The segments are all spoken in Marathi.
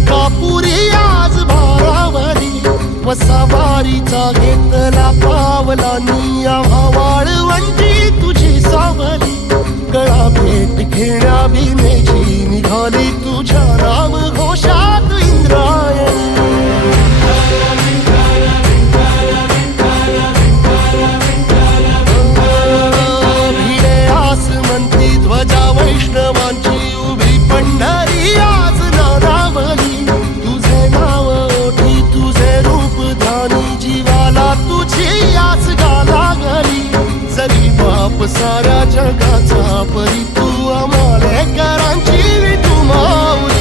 अंकापुरी आज भारावरी वसावारीचा घेतला पावला निया वाळवंटी तुझी सावली गळा भेट घेण्या भीमेची निघाली तुझ्या नाम घोषात इंद्रायणी भिडे आसमंती ध्वजा वैष्णवांची उभी पंढरी आज नादावली तुझे नाव ओठी तुझे रूप ध्यानी जीवाला तुझी आस गाला गली जरी बाप साऱ्या जगाचा परी तू आमालेकरांची विठू माऊली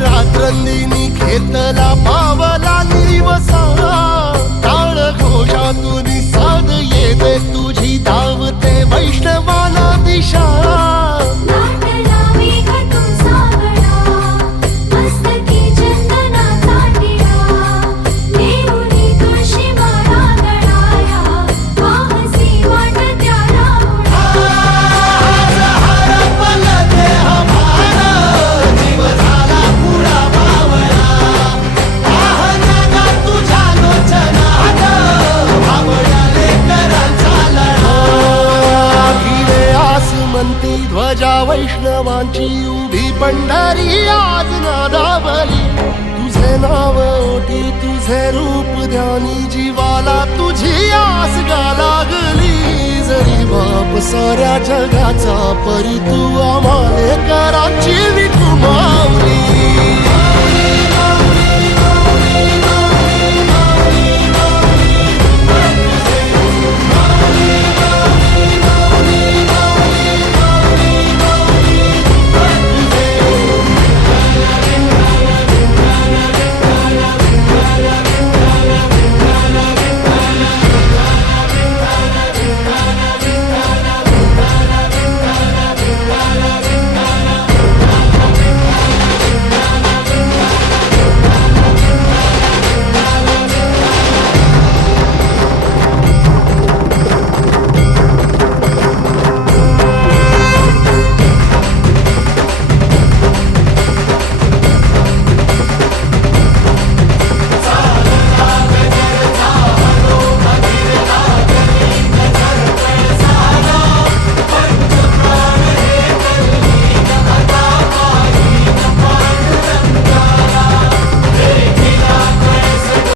रात्रंदिनी घेतला पावला निवसा टाळ घोषातून साध येते तुझी धावते वैष्णवाला दिशा ध्वजा वैष्णवांची उभी पंढरी आज नादावली तुझे नाव ओठी तुझे रूप ध्यानी जीवाला तुझी आस गा लागली जरी बाप साऱ्या जगाचा परी तू आमालेकरांची विठू माऊली